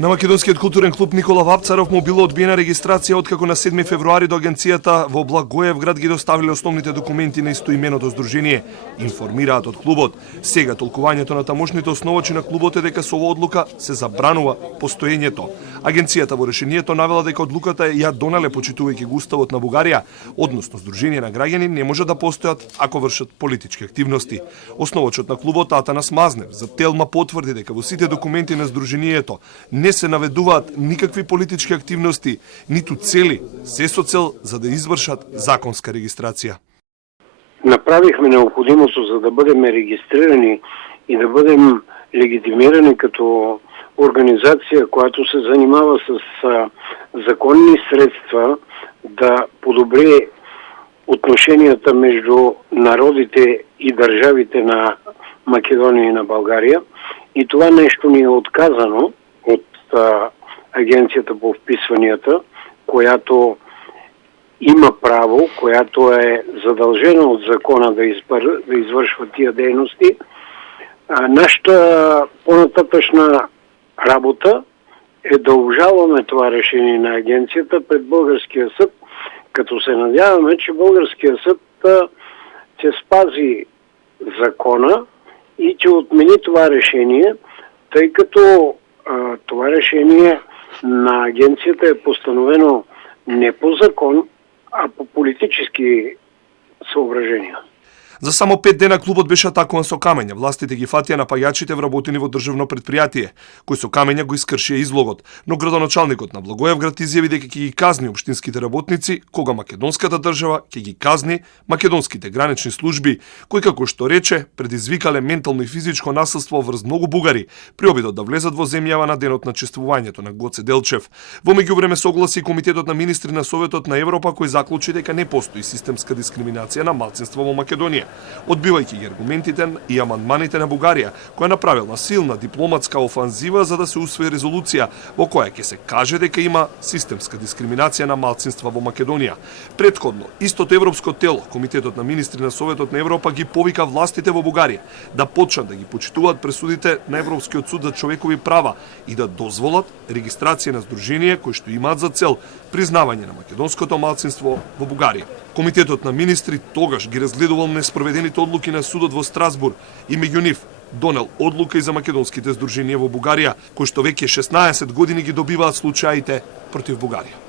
На Македонскиот културен клуб Никола Вапцаров му било одбиена регистрација откако на 7 февруари до агенцијата во Благоевград ги доставиле основните документи на истоименото здружение. Информираат од клубот. Сега толкувањето на тамошните основачи на клубот е дека со оваа одлука се забранува постоењето. Агенцијата во решението навела дека одлуката ја донале почитувајќи го уставот на Бугарија, односно здружение на граѓани не може да постојат ако вршат политички активности. Основачот на клубот Атанас Мазнев за Телма потврди дека во сите документи на здружението не се наведуваат никакви политички активности, ниту цели, се со цел за да извршат законска регистрација. Направихме необходимото за да бидем регистрирани и да бидем легитимирани като организација която се занимава с законни средства да подобри отношенията между народите и държавите на Македонија и на България. И това нещо ни е отказано от Агенцията по вписванията, която има право, която е задължена от закона да извършва тия дейности. Нашата по-нататъчна работа е да обжалваме това решение на агенцията пред българския съд, като се надяваме, че българския съд ще спази закона и че отмени това решение, тъй като това решение на агенцията е постановено не по закон, а по политически съображения. За само 5 дена клубот беше атакуван со камења. Властите ги фатија напаѓачите вработени во државно предпријатие, кои со камења го искршија излогот, но градоначалникот на Благоевград изјави дека ќе ги казни општинските работници, кога македонската држава ќе ги казни македонските гранични служби, кои како што рече, предизвикале ментално и физичко насилство врз многу бугари при обидот да влезат во земјава на денот на чествувањето на Гоце Делчев. Во меѓувреме согласи Комитетот на министри на Советот на Европа кој заклучи дека не постои системска дискриминација на малцинство во Македонија, одбивајќи ги аргументите и амандманите на Бугарија, која направила силна дипломатска офанзива за да се усвои резолуција во која ќе се каже дека има системска дискриминација на малцинства во Македонија. Претходно, истото европско тело, Комитетот на министри на Советот на Европа, ги повика властите во Бугарија да почнат да ги почитуваат пресудите на Европскиот суд за човекови права и да дозволат регистрација на здружение кои што имаат за цел признавање на македонското малцинство во Бугарија. Комитетот на министри тогаш ги разгледувал неспроведените одлуки на судот во Страсбург и меѓу нив донел одлука и за македонските здруженија во Бугарија, кои што веќе 16 години ги добиваат случаите против Бугарија.